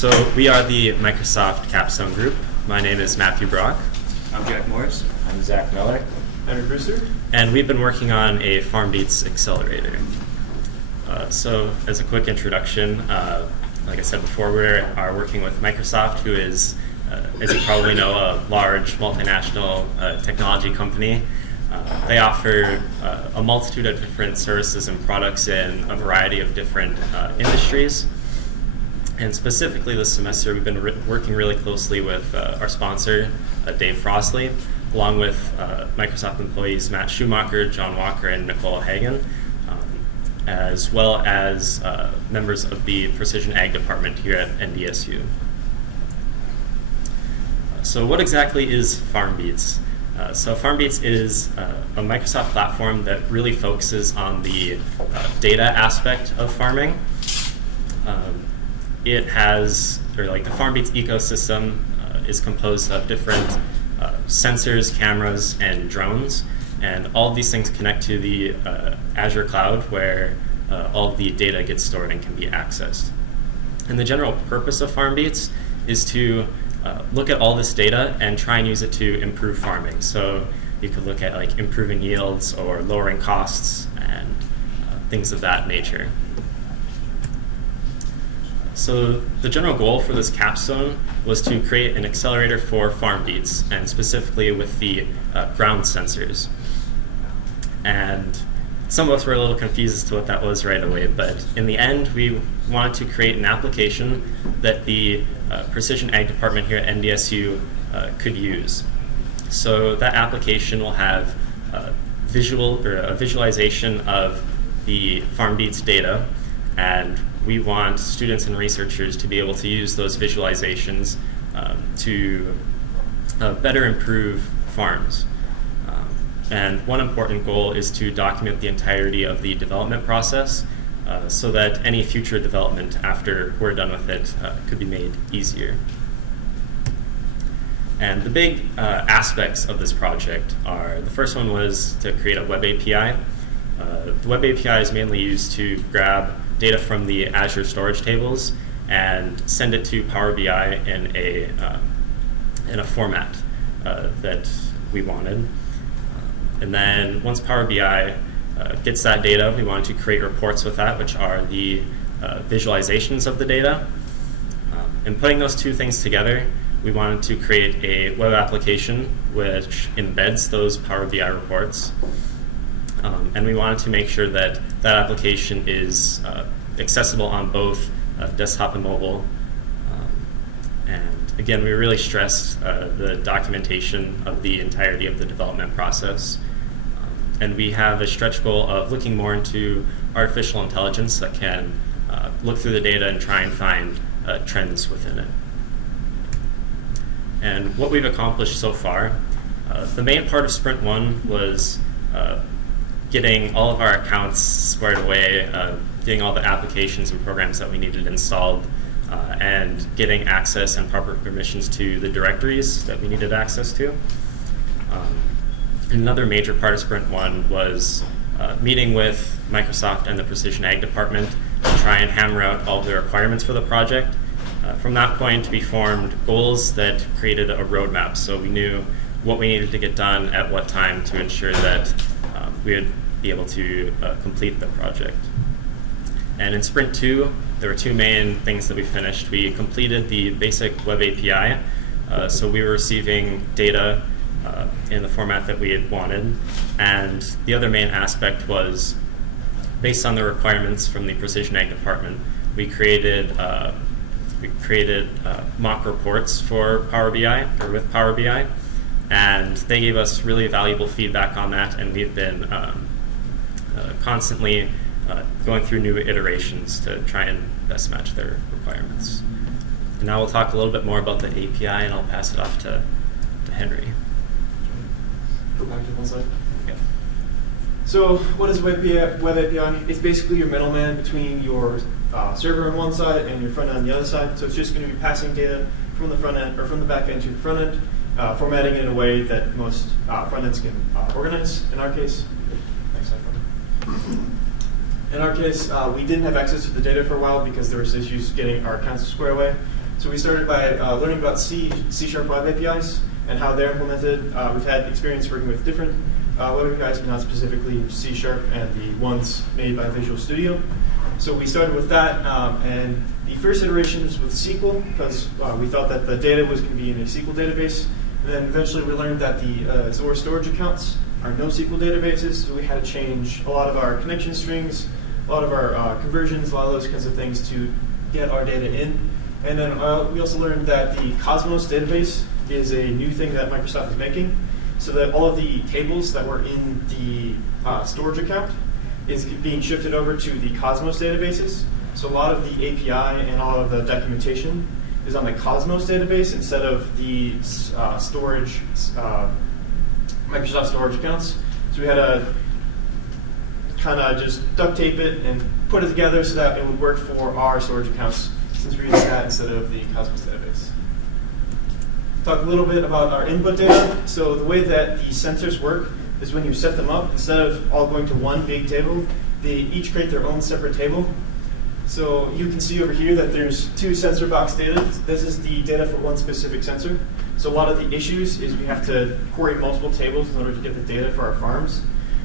So we are the Microsoft Capstone Group. My name is Matthew Brock. I'm Jack Morris. I'm Zach Miller. Henry Brewster. And we've been working on a FarmBeats accelerator. So as a quick introduction, like I said before, we are working with Microsoft, who is, as you probably know, a large multinational technology company. They offer a multitude of different services and products in a variety of different industries. And specifically this semester, we've been working really closely with our sponsor, Dave Frostley, along with Microsoft employees Matt Schumacher, John Walker, and Nicole Hagen, as well as members of the Precision Ag Department here at NDSU. So what exactly is FarmBeats? So FarmBeats is a Microsoft platform that really focuses on the data aspect of farming. It has, or like the FarmBeats ecosystem is composed of different sensors, cameras, and drones, and all of these things connect to the Azure cloud where all of the data gets stored and can be accessed. And the general purpose of FarmBeats is to look at all this data and try and use it to improve farming. So you could look at like improving yields or lowering costs and things of that nature. So the general goal for this capstone was to create an accelerator for FarmBeats, and specifically with the ground sensors. And some of us were a little confused as to what that was right away, but in the end, we wanted to create an application that the Precision Ag Department here at NDSU could use. So that application will have a visualization of the FarmBeats data, and we want students and researchers to be able to use those visualizations to better improve farms. And one important goal is to document the entirety of the development process so that any future development after we're done with it could be made easier. And the big aspects of this project are, the first one was to create a web API. The web API is mainly used to grab data from the Azure storage tables and send it to Power BI in a format that we wanted. And then once Power BI gets that data, we wanted to create reports with that, which are the visualizations of the data. And putting those two things together, we wanted to create a web application which embeds those Power BI reports. And we wanted to make sure that that application is accessible on both desktop and mobile. And again, we really stressed the documentation of the entirety of the development process. And we have a stretch goal of looking more into artificial intelligence that can look through the data and try and find trends within it. And what we've accomplished so far, the main part of Sprint 1 was getting all of our accounts squared away, getting all the applications and programs that we needed installed, and getting access and proper permissions to the directories that we needed access to. Another major part of Sprint 1 was meeting with Microsoft and the Precision Ag Department to try and hammer out all of the requirements for the project. From that point, we formed goals that created a roadmap, so we knew what we needed to get done at what time to ensure that we would be able to complete the project. And in Sprint 2, there were two main things that we finished. We completed the basic web API, so we were receiving data in the format that we had wanted. And the other main aspect was, based on the requirements from the Precision Ag Department, we created mock reports for Power BI, or with Power BI, and they gave us really valuable feedback on that, and we've been constantly going through new iterations to try and best match their requirements. And now we'll talk a little bit more about the API, and I'll pass it off to Henry. Go back to one slide. Yeah. So what is a web API? It's basically your middleman between your server on one side and your front end on the other side. So it's just going to be passing data from the front end or from the back end to the front end, formatting it in a way that most front ends can organize. In our case, we didn't have access to the data for a while because there was issues getting our accounts squared away. So we started by learning about C# Web APIs and how they're implemented. We've had experience working with different Web APIs, but not specifically C# and the ones made by Visual Studio. So we started with that, and the first iteration was with SQL because we thought that the data was going to be in a SQL database. And then eventually we learned that the Azure storage accounts are NoSQL databases, so we had to change a lot of our connection strings, a lot of our conversions, a lot of those kinds of things to get our data in. And then we also learned that the Cosmos database is a new thing that Microsoft is making, so that all of the tables that were in the storage account is being shifted over to the Cosmos databases. So a lot of the API and all of the documentation is on the Cosmos database instead of the Microsoft storage accounts. So we had to kind of just duct tape it and put it together so that it would work for our storage accounts, since we're using that instead of the Cosmos database. Talk a little bit about our input data. So the way that the sensors work is when you set them up, instead of all going to one big table, they each create their own separate table. So you can see over here that there's 2 sensor box data. This is the data for one specific sensor. So a lot of the issues is we have to query multiple tables in order to get the data for our farms.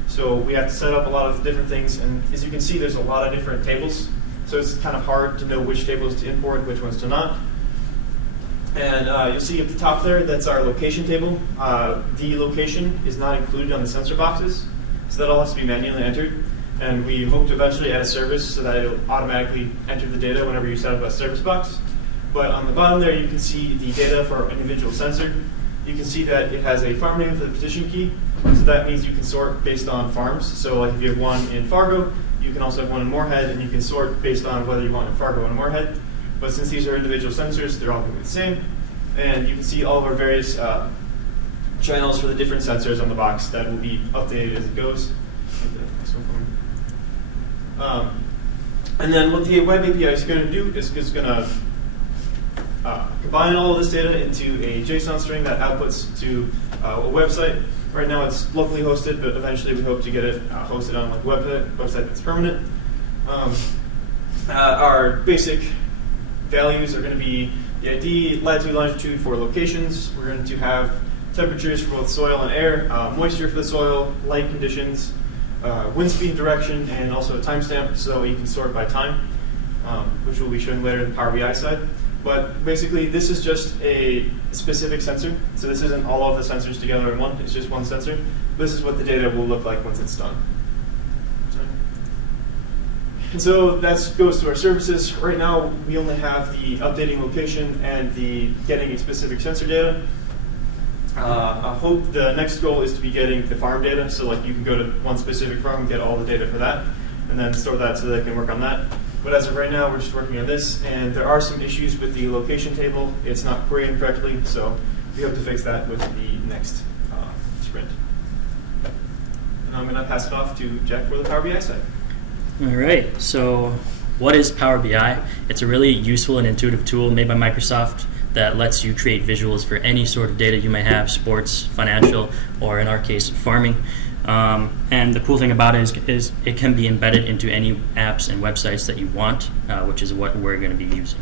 So we have to set up a lot of different things, and as you can see, there's a lot of different tables. So it's kind of hard to know which tables to import and which ones to not. And you'll see at the top there, that's our location table. The location is not included on the sensor boxes, so that all has to be manually entered. And we hope to eventually add a service so that it'll automatically enter the data whenever you set up a service box. But on the bottom there, you can see the data for an individual sensor. You can see that it has a farm name for the petition key, so that means you can sort based on farms. So like if you have one in Fargo, you can also have one in Moorhead, and you can sort based on whether you want in Fargo or in Moorhead. But since these are individual sensors, they're all going to be the same. And you can see all of our various channels for the different sensors on the box that will be updated as it goes. And then what the Web API is going to do is going to combine all of this data into a JSON string that outputs to a website. Right now it's locally hosted, but eventually we hope to get it hosted on like a website that's permanent. Our basic values are going to be the ID, latitude, longitude for locations. We're going to have temperatures for both soil and air, moisture for the soil, light conditions, wind speed, direction, and also a timestamp, so you can sort by time, which will be shown later in the Power BI side. But basically, this is just a specific sensor. So this isn't all of the sensors together in one. It's just one sensor. This is what the data will look like once it's done. And so that goes to our services. Right now, we only have the updating location and the getting a specific sensor data. I hope the next goal is to be getting the farm data. So like you can go to one specific farm and get all the data for that, and then store that so they can work on that. But as of right now, we're just working on this, and there are some issues with the location table. It's not querying correctly, so we hope to fix that with the next sprint. And I'm going to pass it off to Jack for the Power BI side. All right, so what is Power BI? It's a really useful and intuitive tool made by Microsoft that lets you create visuals for any sort of data you may have, sports, financial, or in our case, farming. And the cool thing about it is it can be embedded into any apps and websites that you want, which is what we're going to be using.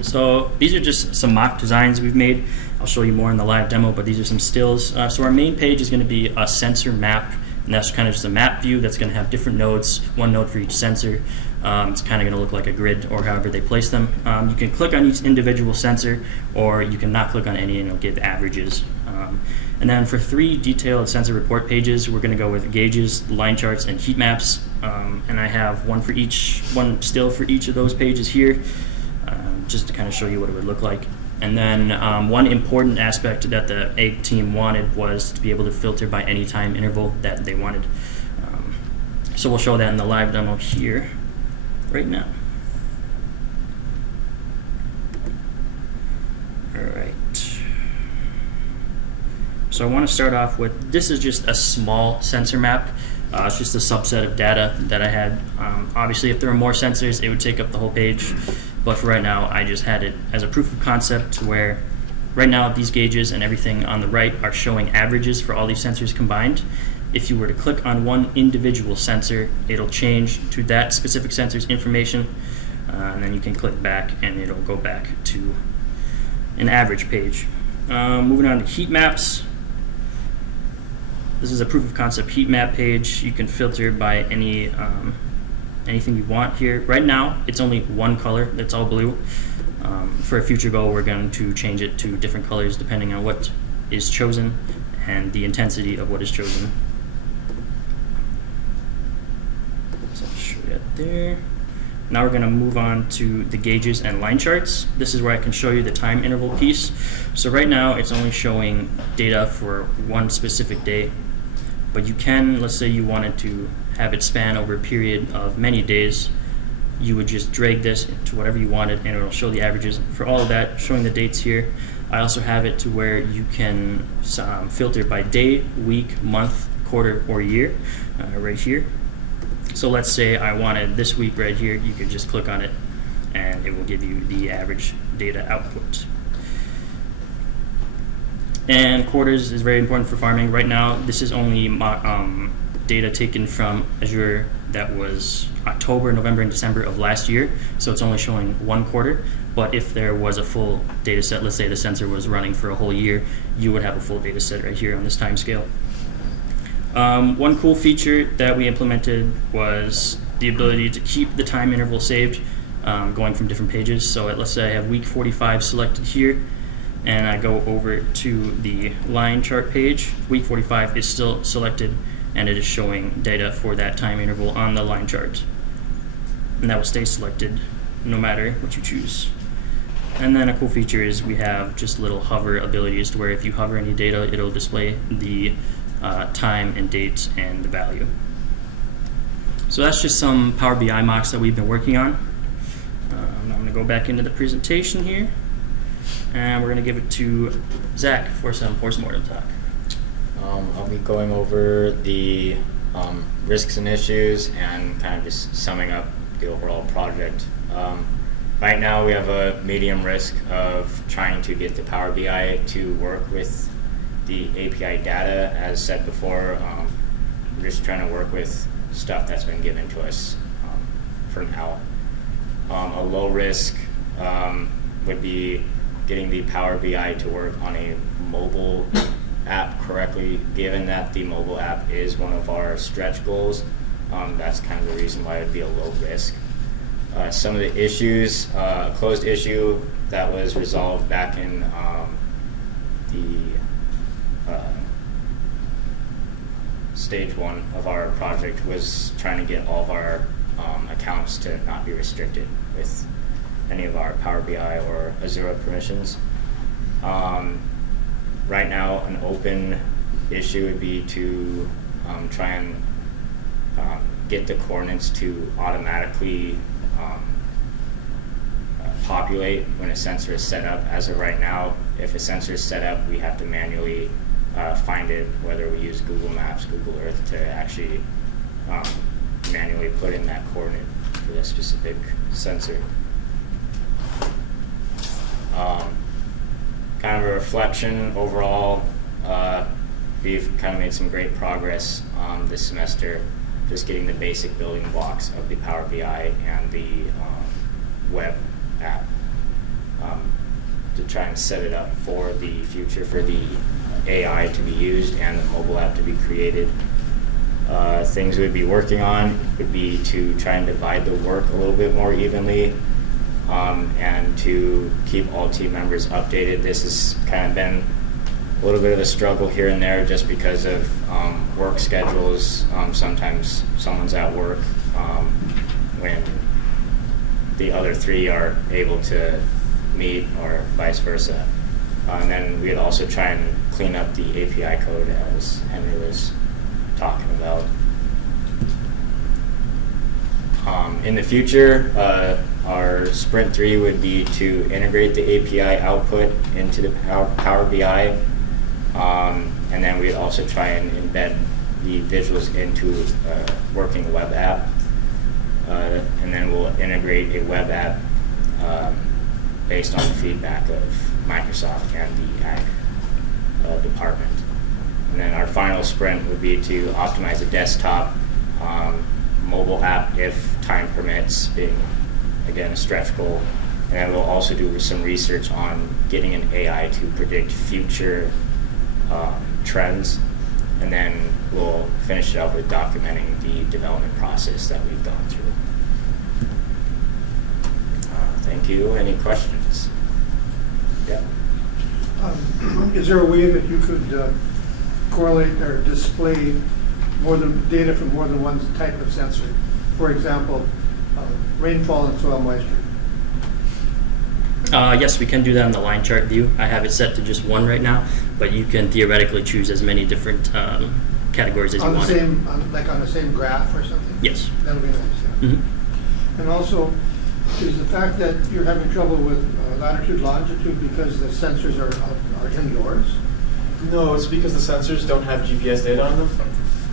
So these are just some mock designs we've made. I'll show you more in the live demo, but these are some stills. So our main page is going to be a sensor map, and that's kind of just a map view that's going to have different nodes, one node for each sensor. It's kind of going to look like a grid or however they place them. You can click on each individual sensor, or you can not click on any and it'll give averages. And then for 3 detailed sensor report pages, we're going to go with gauges, line charts, and heat maps. And I have one still for each of those pages here, just to kind of show you what it would look like. And then one important aspect that the egg team wanted was to be able to filter by any time interval that they wanted. So we'll show that in the live demo here right now. All right. So I want to start off with, this is just a small sensor map. It's just a subset of data that I had. Obviously, if there were more sensors, it would take up the whole page. But for right now, I just had it as a proof of concept where right now these gauges and everything on the right are showing averages for all these sensors combined. If you were to click on one individual sensor, it'll change to that specific sensor's information. and then you can click back and it'll go back to an average page. Moving on to heat maps. This is a proof of concept heat map page. You can filter by anything you want here. Right now, it's only one color, that's all blue. For a future goal, we're going to change it to different colors depending on what is chosen and the intensity of what is chosen. So I'll show you that there. Now we're going to move on to the gauges and line charts. This is where I can show you the time interval piece. So right now it's only showing data for one specific day, but you can, let's say you wanted to have it span over a period of many days, you would just drag this to whatever you wanted and it'll show the averages. For all of that, showing the dates here, I also have it to where you can filter by day, week, month, quarter, or year right here. So let's say I wanted this week right here, you could just click on it and it will give you the average data output. And quarters is very important for farming. Right now, this is only data taken from Azure that was October, November, and December of last year. So it's only showing one quarter. But if there was a full data set, let's say the sensor was running for a whole year, you would have a full data set right here on this time scale. One cool feature that we implemented was the ability to keep the time interval saved going from different pages. So let's say I have week 45 selected here, and I go over to the line chart page. Week 45 is still selected, and it is showing data for that time interval on the line chart. And that will stay selected no matter what you choose. And then a cool feature is we have just little hover abilities to where if you hover any data, it'll display the time and date and the value. So that's just some Power BI mocks that we've been working on. I'm going to go back into the presentation here, and we're going to give it to Zach for some postmortem talk. I'll be going over the risks and issues and kind of just summing up the overall project. Right now we have a medium risk of trying to get the Power BI to work with the API data. As said before, we're just trying to work with stuff that's been given to us for now. A low risk would be getting the Power BI to work on a mobile app correctly, given that the mobile app is one of our stretch goals. That's kind of the reason why it would be a low risk. Some of the issues, closed issue that was resolved back in the stage 1 of our project was trying to get all of our accounts to not be restricted with any of our Power BI or Azure permissions. Right now, an open issue would be to try and get the coordinates to automatically populate when a sensor is set up. As of right now, if a sensor is set up, we have to manually find it, whether we use Google Maps, Google Earth, to actually manually put in that coordinate for the specific sensor. Kind of a reflection overall, we've kind of made some great progress this semester, just getting the basic building blocks of the Power BI and the web app to try and set it up for the future, for the AI to be used and the mobile app to be created. Things we'd be working on would be to try and divide the work a little bit more evenly, and to keep all team members updated. This has kind of been a little bit of a struggle here and there just because of work schedules. Sometimes someone's at work when the other 3 are able to meet, or vice versa. And then we'd also try and clean up the API code, as Henry was talking about. In the future, our sprint 3 would be to integrate the API output into the Power BI, and then we'd also try and embed the visuals into a working web app, and then we'll integrate a web app based on the feedback of Microsoft and the ag department. And then our final sprint would be to optimize a desktop mobile app if time permits, being again, a stretch goal. And then we'll also do some research on getting an AI to predict future trends. And then we'll finish it up with documenting the development process that we've gone through. Thank you. Any questions? Yeah. Is there a way that you could correlate or display more than data from more than one type of sensor? For example, rainfall and soil moisture. Yes, we can do that in the line chart view. I have it set to just one right now, but you can theoretically choose as many different categories as you On the want. same, like on the same graph or something? Yes. That'll be nice, yeah. Mhm. And also, is the fact that you're having trouble with latitude, longitude because the sensors are indoors? No, it's because the sensors don't have GPS data on them,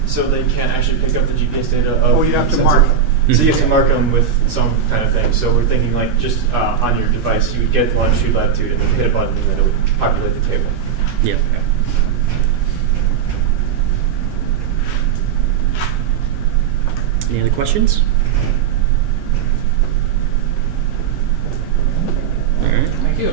so they can't actually pick up the GPS data of. Oh, you have to the mark sensor. them. So you have to mark them with some kind of thing. So we're thinking like just on your device, you would get the longitude, latitude, and then hit a button, and then it would populate the table. Yeah. Any other questions?